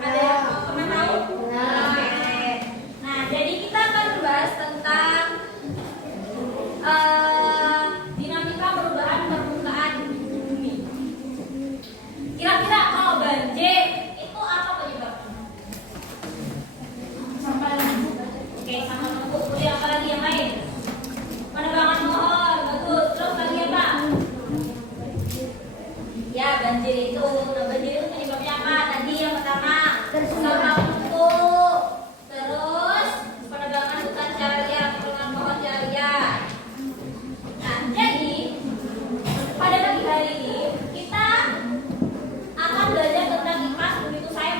Ada yang pernah tahu? Oke. Nah, jadi kita akan membahas tentang dinamika perubahan permukaan bumi. Kira-kira kalau banjir itu apa penyebabnya? Sampai oke, sama numpuk. Kemudian apa lagi yang lain? Penebangan pohon, bagus. Terus lagi apa? Ya, banjir itu. Nah, banjir itu penyebabnya apa? Tadi yang pertama, sampah numpuk. Terus penebangan hutan secara liar, penebangan pohon secara liar. Nah, jadi pada pagi hari ini kita akan belajar tentang IPAS, begitu saya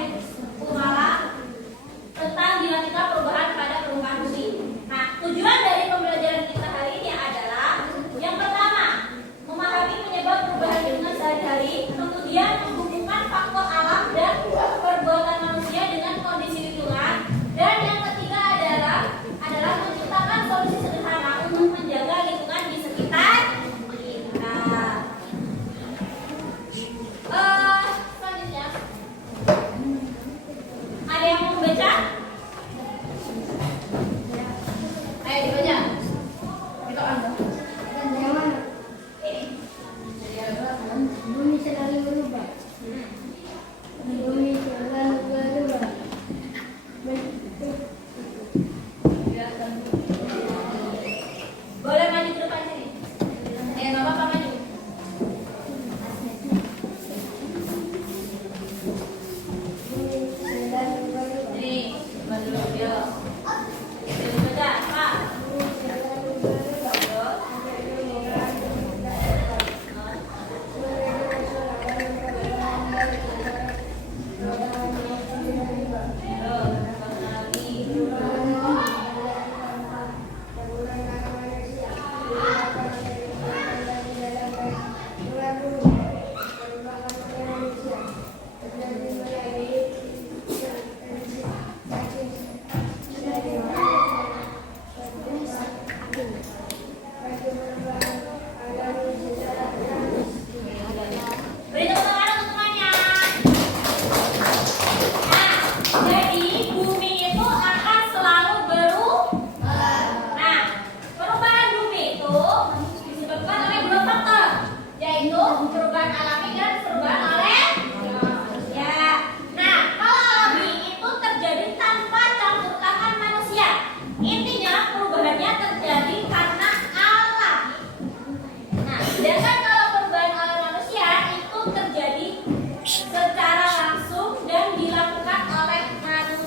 Kumala, tentang dinamika perubahan pada permukaan bumi. Nah, tujuan dari pembelajaran kita hari ini adalah yang pertama, memahami penyebab perubahan lingkungan sehari-hari, kemudian menghubungkan faktor alam dan perbuatan manusia dengan kondisi lingkungan, dan yang ketiga adalah menciptakan solusi sederhana untuk menjaga lingkungan di sekitar kita. Selanjutnya, ada yang mau membaca? Ayo dibaca. Itu Anda. Ini. Bumi selalu berubah. Bumi selalu berubah. Boleh maju ke depan sini. Nggak apa-apa maju. Bumi selalu berubah. Ini, coba dulu ya. Dibaca, Pak. Bumi selalu berubah. Terus. Beri tepuk tangan untuk semuanya. Nah, jadi bumi itu akan selalu berubah. Nah, perubahan bumi itu disebabkan oleh dua faktor, yaitu perubahan alami dan perubahan oleh manusia. Nah, kalau alami itu terjadi tanpa campur tangan manusia. Intinya perubahannya terjadi karena alami. Nah, sedangkan kalau perubahan oleh manusia itu terjadi secara langsung dan dilakukan oleh manusia.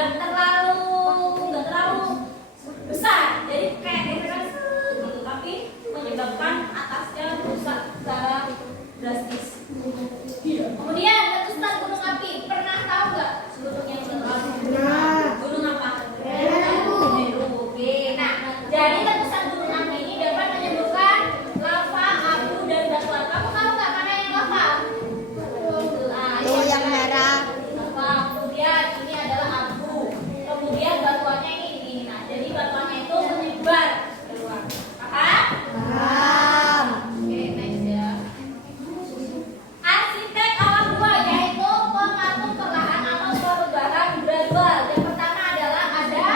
nggak terlalu besar, jadi kayak gesekan gitu, tapi menyebabkan atasnya rusak secara drastis. Kemudian letusan gunung api, pernah tahu nggak gunung yang meletus? Gunung apa? Semeru. Oke, nah jadi letusan gunung api ini dapat menyebabkan lava, abu, dan batuan. Kamu tahu nggak mana yang lava? Tuh yang merah. Lava. Kemudian ini adalah abu. Kemudian batuannya ini. Nah, jadi batuannya itu menyebar keluar. Paham? Oke, next ya. Arsitek alam 2 yaitu pematung perlahan atau perubahan gradual. Yang pertama adalah ada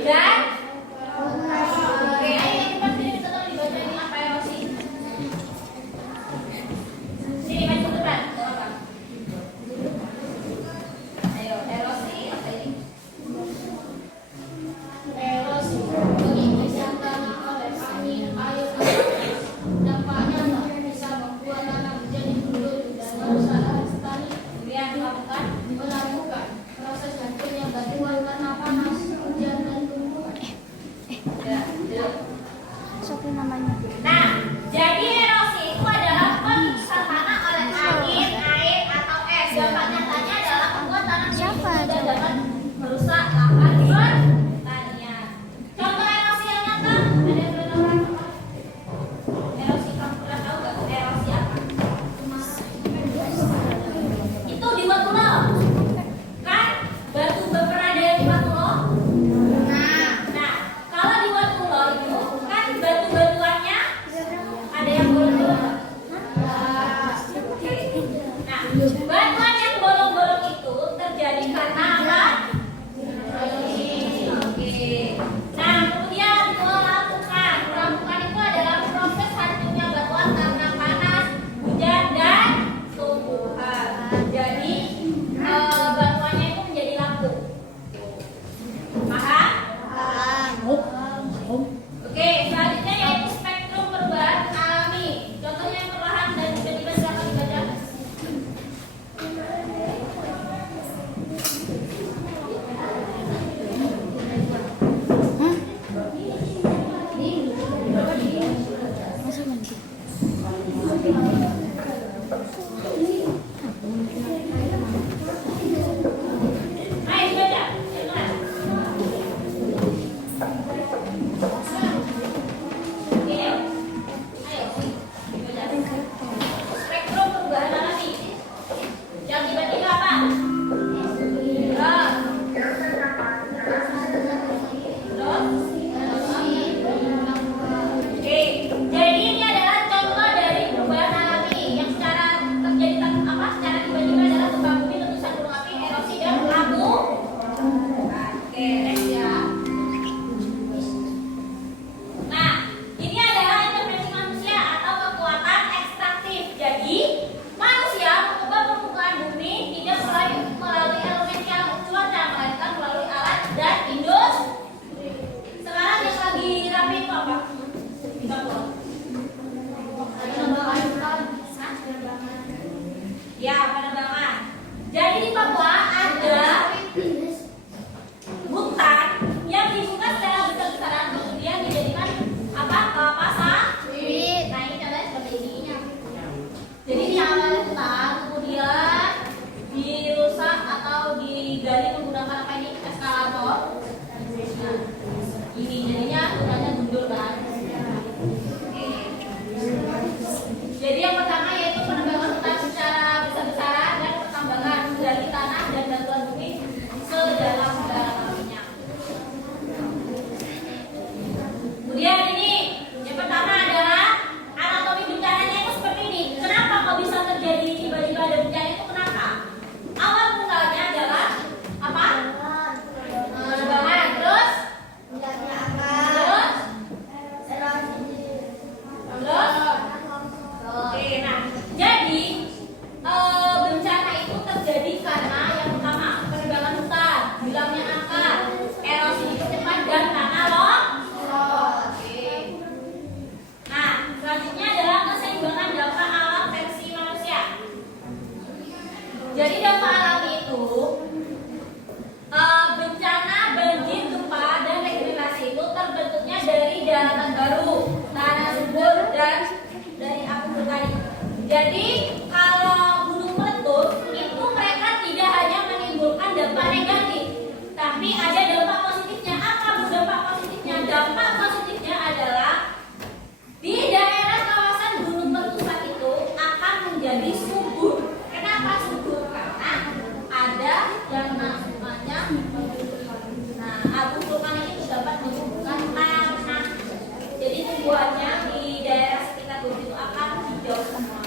dan oke, ayo cepat sini kita tolong dibaca ini apa erosi. Sini maju ke depan. Apa? Ayo, erosi apa ini? Erosi pengisian tanah oleh angin, air, dan panas. Dampaknya bisa membuat tanah menjadi gundul dan merusak lahan tani. Kemudian Melakukan proses hancurnya batuan karena panas, hujan, dan tumbuhan. ya. Siapa namanya? Nah, jadi erosi itu adalah pengisahan tanah oleh angin, air, atau es. Dampak nyatanya adalah membuat tanah menjadi Siapa gundul dan coba? dapat merusak lahan pertanian. Contoh erosi yang nyata, ada yang pernah tahu apa? Erosi, kamu pernah tahu nggak erosi apa? Itu di Batu Lo. Kan batu pernah ada yang di Batu Lo? Nah, kalau di Batu Lo itu kan batu-batuannya ada yang bolong-bolong. Oke. Nah, batuan yang bolong-bolong itu terjadi karena apa? Oke. Nah, kemudian perampungan. Perampungan itu adalah proses hancurnya batuan karena panas, hujan, dan tumbuhan. Jadi batuannya itu menjadi lapuk. Paham? Oke, selanjutnya yaitu spektrum perubahan alami. Contohnya yang perlahan dan tiba-tiba silakan dibaca. Jadi kalau gunung meletus itu mereka tidak hanya menimbulkan dampak negatif, tapi ada dampak positifnya. Apa dampak positifnya? Dampak positifnya adalah di daerah kawasan gunung letusan itu akan menjadi subur. Kenapa subur? Karena ada yang namanya abu vulkanik itu dapat menumbuhkan tanah. Jadi tumbuhannya di daerah sekitar gunung itu akan hijau semua.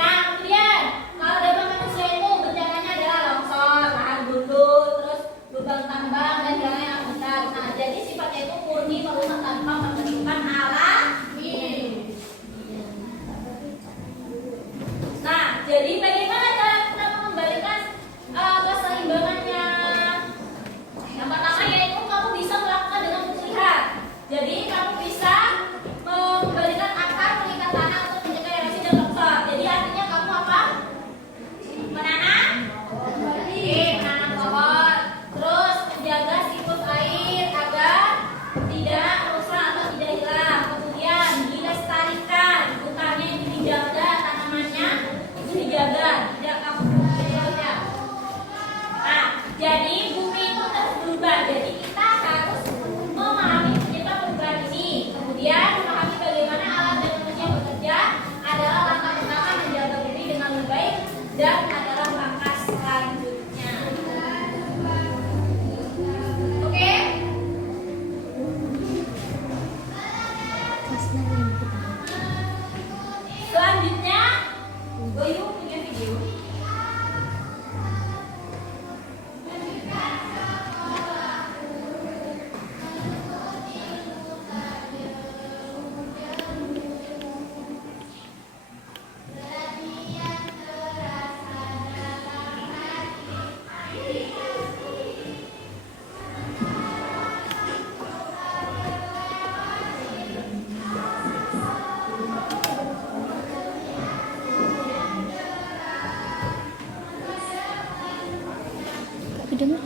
Nah, kemudian kalau dampak manusia itu bencananya adalah longsor, lahan gundul, terus lubang tambang dan jalan yang besar. Nah, jadi sifatnya itu murni merusak tanpa membentukkan alami. Nah, jadi bagaimana cara kita mengembalikan keseimbangannya? Yang pertama yaitu kamu bisa melakukan dengan muslihat. Jadi kamu bisa mengembalikan akar mengikat tanah untuk mencegah erosi dan longsor. Jadi artinya kamu apa? Menanam pohon, terus menjaga siklus air agar tidak rusak atau tidak hilang. Kemudian dilestarikan, bukannya dijaga tanamannya, itu dijaga, tidak kamu ya. Nah, jadi bumi itu terus berubah. Jadi kita harus memahami penyebab perubahan ini. Kemudian memahami bagaimana alat dan manusia bekerja adalah langkah pertama menjaga bumi dengan lebih baik dan adalah langkah selanjutnya. Oke? Selanjutnya, Bayu punya video. Dengar.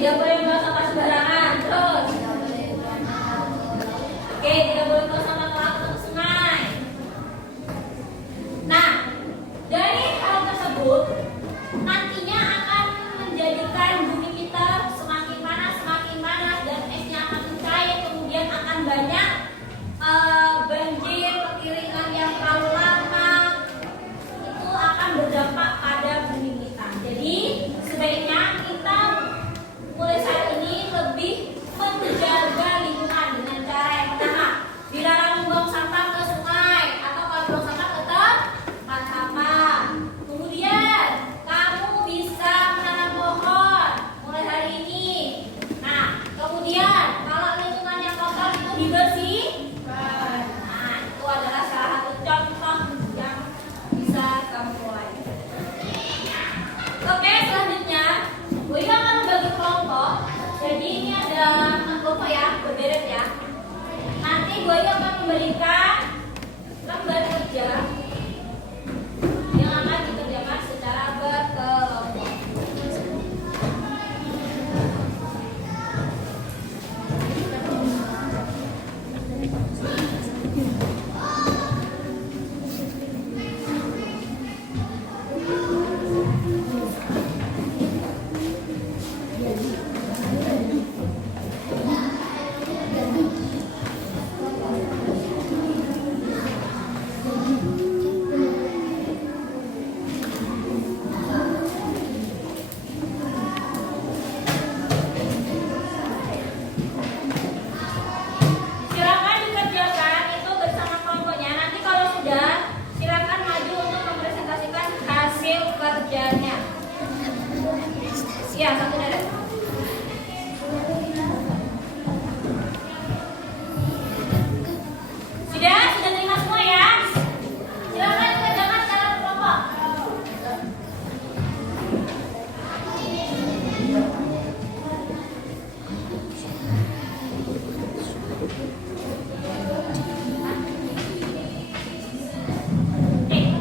Tidak boleh membuang sampah sembarangan. Terus, oke, tidak boleh membuang sampah ke laut atau sungai. beres ya. Nanti Bu Ayu akan memberikan lembar kerja yang akan dikerjakan secara berkelompok. Silakan dikerjakan itu bersama kelompoknya. Nanti kalau sudah, silakan maju untuk mempresentasikan hasil kerjanya. Ya, satu deret. Sudah terima semua ya? Silakan dikerjakan secara berkelompok.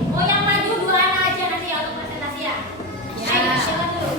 Oh yang maju dua anak aja nanti ya untuk presentasi ya. Ayo, silakan dulu.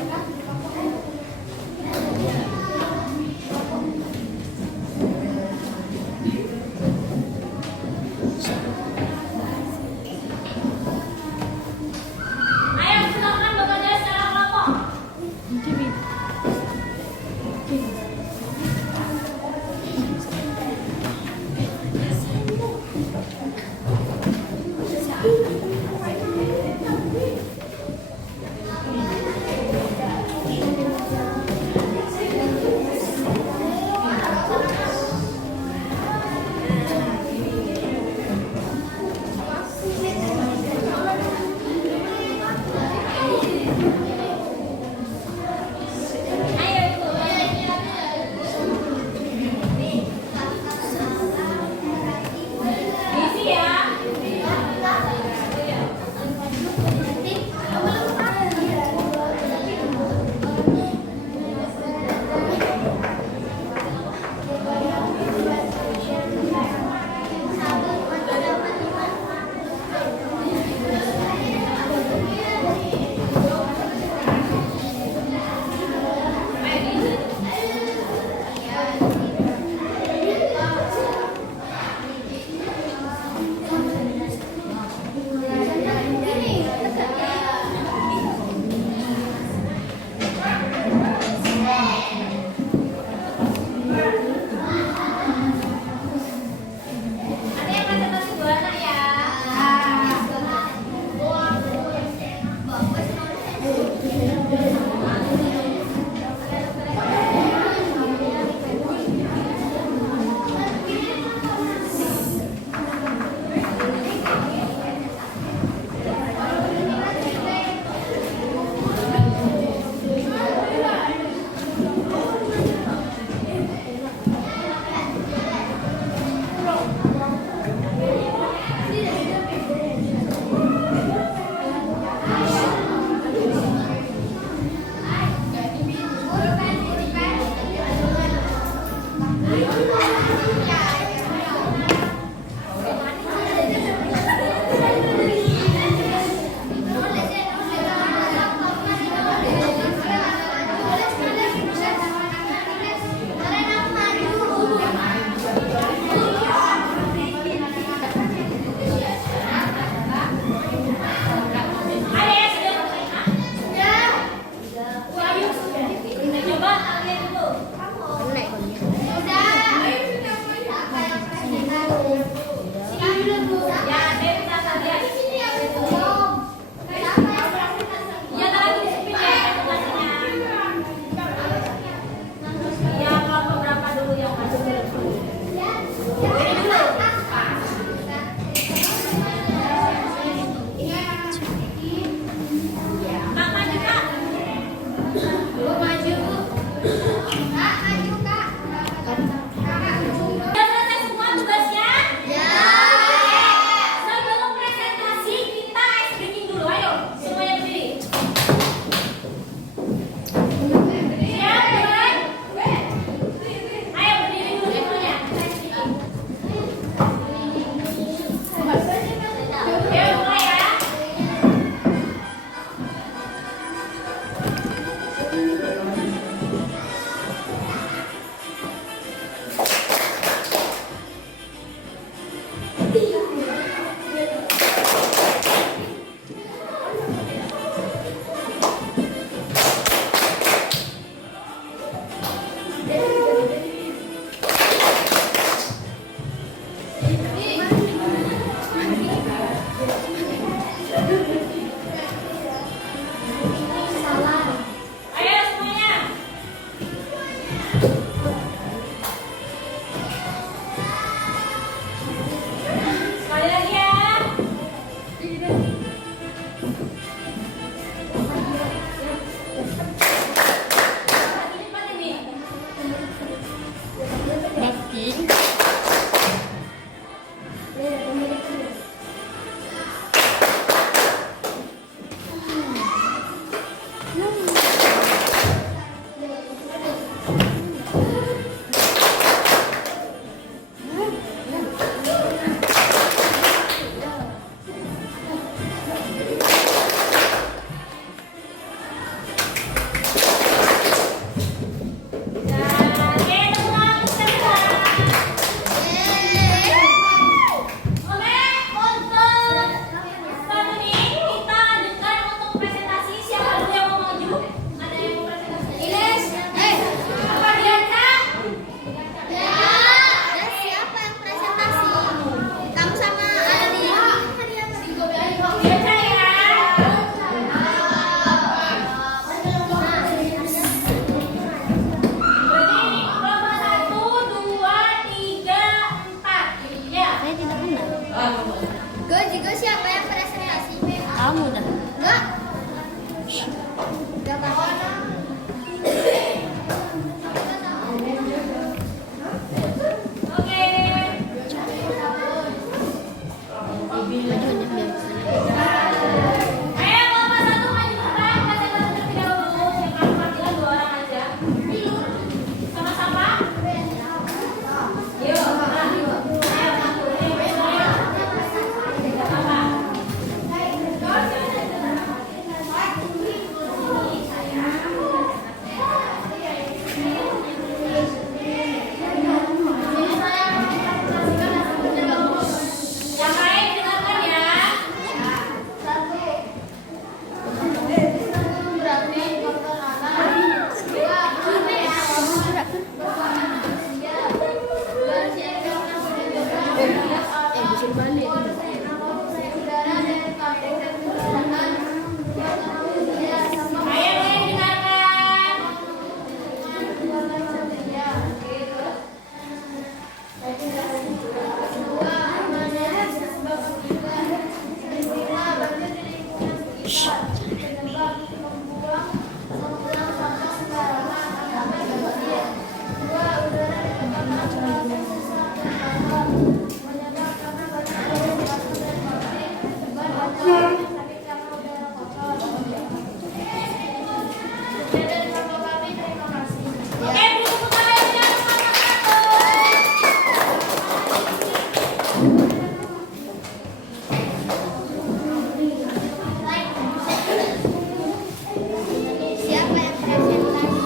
Siapa yang presentasi?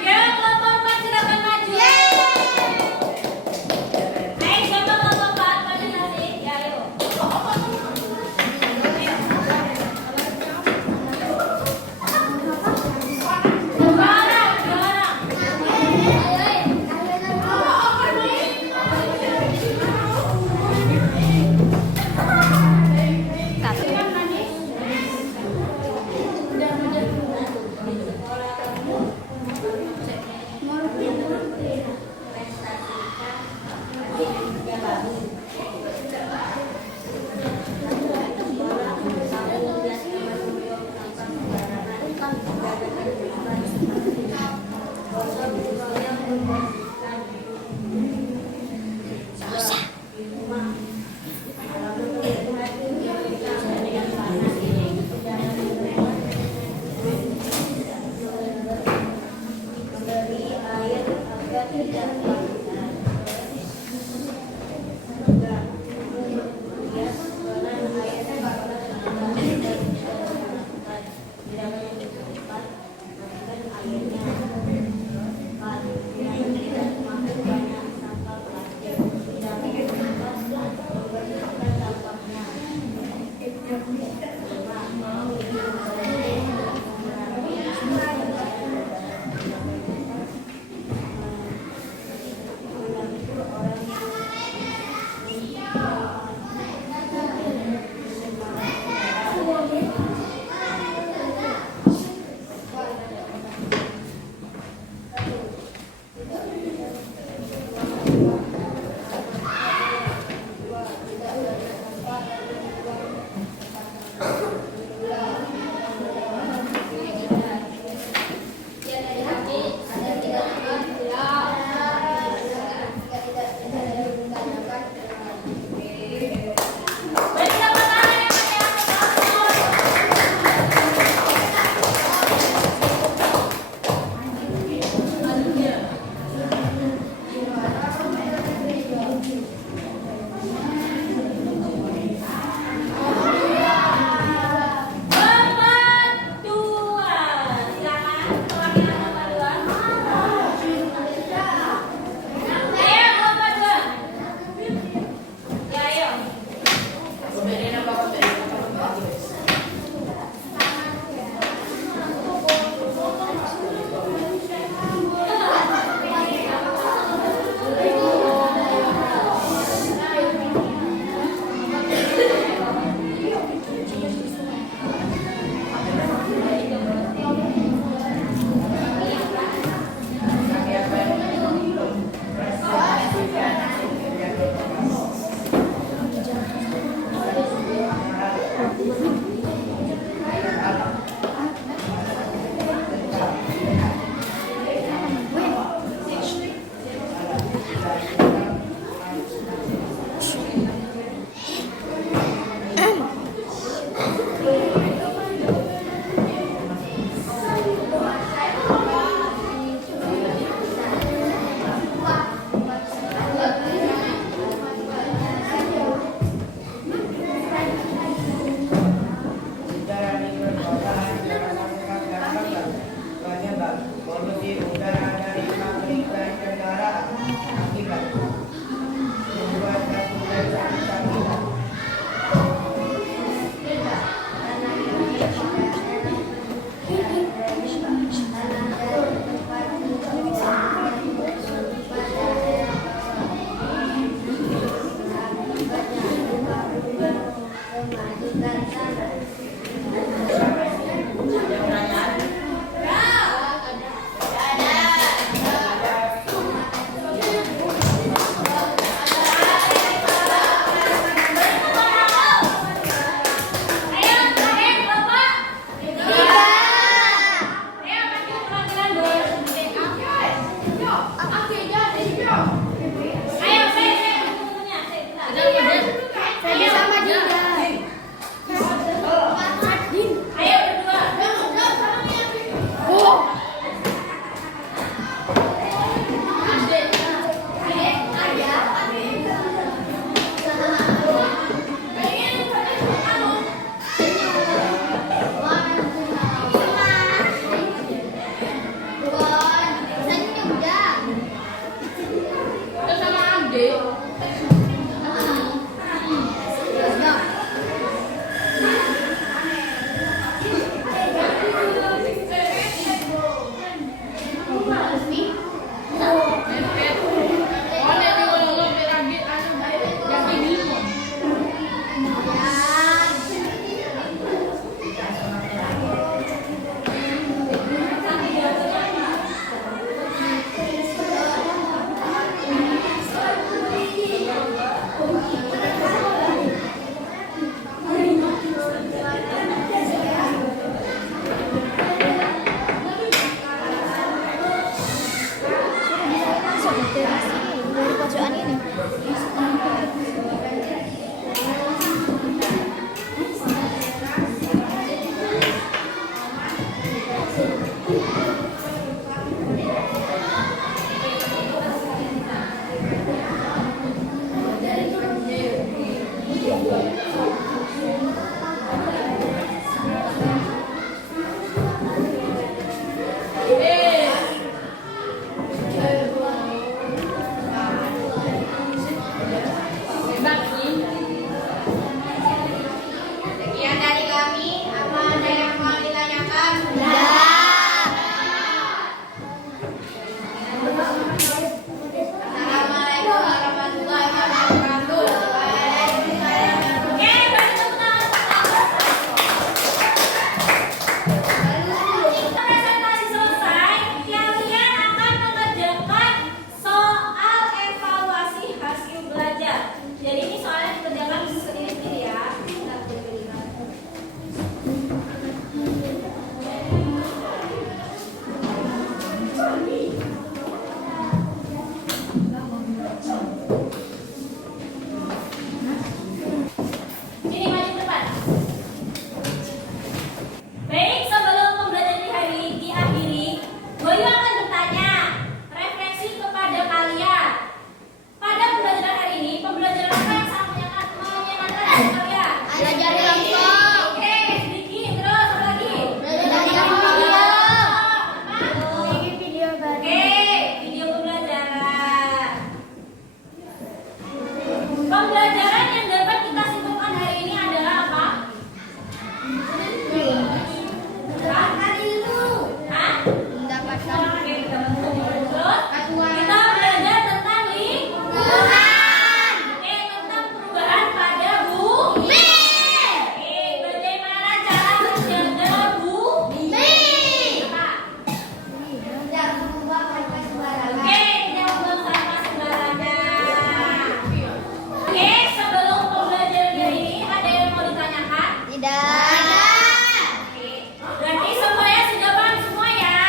Ya, kelompok 4 silakan maju. Ayo siapa kelompok 4 maju nanti. Ya, ayo. Juara, juara. Dari pojokan ini. Sekian dari kami. Apa ada yang mau ditanyakan? Assalamualaikum warahmatullahi wabarakatuh. Oke, beri tepuk tangan. Presentasi selesai. Kalian akan mengerjakan soal evaluasi hasil belajar. Jadi ini soalnya dikerjakan sendiri-sendiri ya. Bentar, gue berikan. Ini maju ke depan. Baik, sebelum pembelajaran diakhiri, Boyu akan bertanya, refleksi kepada kalian. Pada pembelajaran hari ini, pembelajaran apa yang sangat menyenangkan bagi kalian? Belajar kelompok. Oke, sedikit terus apa lagi? Belajar kelompok. Apa? Video baru. Oke, video pembelajaran. Pembelajaran yang dapat kita simpulkan hari ini adalah apa? Hah? Hah? Mendapatkan Oke, kita terus kita belajar tentang lingkungan. Oke, tentang perubahan pada bumi. Oke, bagaimana cara menjaga bumi? Apa? tidak mengubah mereka sembarangan. Oke, tidak membuang sampah sembarangan. Oke, sebelum pembelajaran hari ini ada yang mau ditanyakan? Tidak. Oke, berarti semuanya sudah paham semua ya?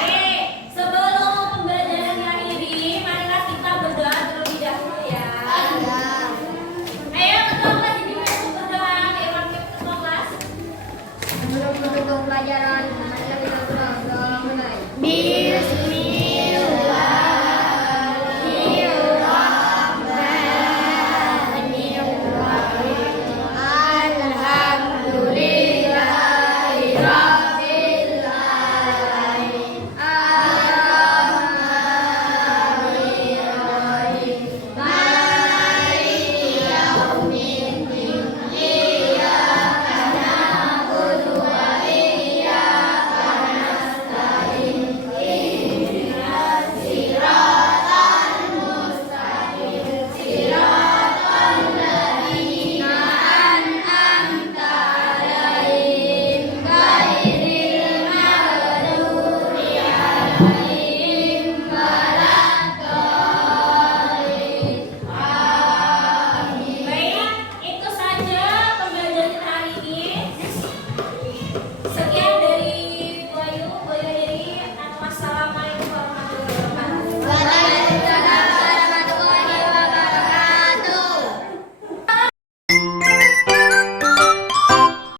Oke, sebelum pembelajaran diakhiri, marilah kita berdoa terlebih dahulu ya. Ayo ketua kelas dipimpin untuk berdoa. Ayo wakil ketua kelas. Sebelum menutup pelajaran, marilah kita berdoa mulai.